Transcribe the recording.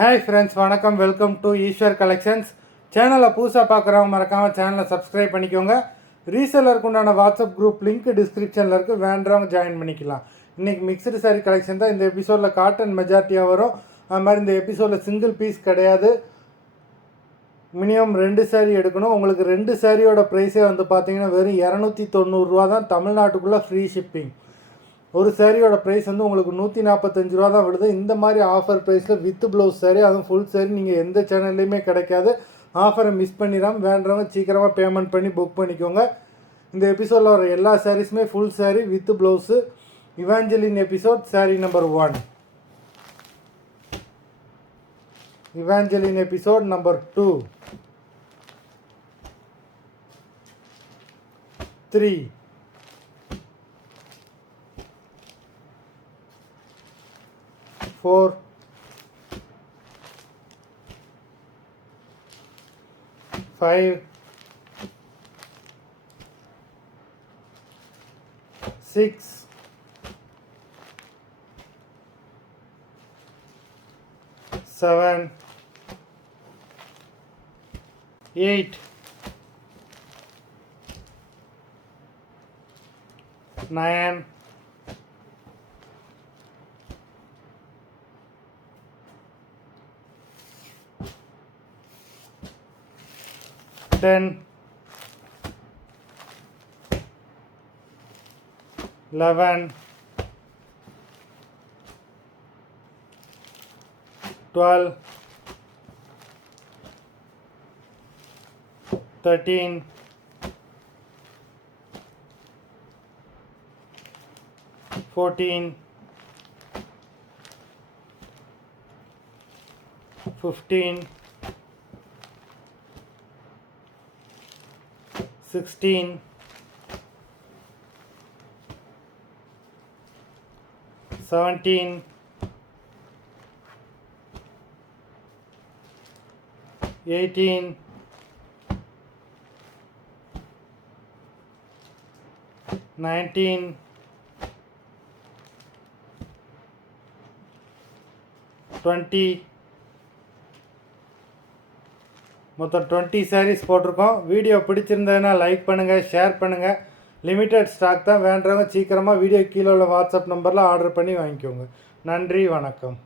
Hi friends, வணக்கம். Welcome to Eshwar collections. சேனலை புதுசாக பார்க்குறவங்க மறக்காமல் சேனலை சப்ஸ்கிரைப் பண்ணிக்கோங்க. ரீசெல்லருக்கு உண்டான வாட்ஸ்அப் குரூப் லிங்க் டிஸ்கிரிப்ஷனில் இருக்குது, வேண்டவங்க ஜாயின் பண்ணிக்கலாம். இன்றைக்கி மிக்சடு சாரீ கலெக்ஷன் தான். இந்த எபிசோடில் காட்டன் மெஜாரிட்டியாக வரும். அது மாதிரி இந்த எபிசோடில் சிங்கிள் பீஸ் கிடையாது. மினிமம் 2 சாரீ எடுக்கணும். உங்களுக்கு 2 சாரியோட ப்ரைஸே வந்து பார்த்தீங்கன்னா வெறும் 290 தான். தமிழ்நாட்டுக்குள்ளே ஃப்ரீ ஷிப்பிங். ஒரு சாரியோட ப்ரைஸ் வந்து உங்களுக்கு 145 தான் விடுது. இந்த மாதிரி ஆஃபர் ப்ரைஸில் வித் ப்ளவுஸ் சாரி, அதுவும் ஃபுல் சாரி நீங்கள் எந்த சேனல்லையுமே கிடைக்காது. ஆஃபரை மிஸ் பண்ணிடாமல் வேண்டவங்க சீக்கிரமாக பேமெண்ட் பண்ணி புக் பண்ணிக்கோங்க. இந்த எபிசோடில் வர எல்லா சாரீஸுமே full sari with blouse. Evangeline episode sari number 1. Evangeline episode number 2, 3, 4, 5, 6, 7, 8, 9, 10, 11, 12, 13, 14, 15, 16, 17, 18, 19, 20. மொத்தம் 20 சாரீஸ் போட்டிருக்கோம். வீடியோ பிடிச்சிருந்ததுன்னா லைக் பண்ணுங்கள், ஷேர் பண்ணுங்கள். லிமிட்டட் ஸ்டாக் தான். வேண்டவங்க சீக்கிரமாக வீடியோ கீழே உள்ள வாட்ஸ்அப் நம்பரில் ஆர்டர் பண்ணி வாங்கிக்கோங்க. நன்றி, வணக்கம்.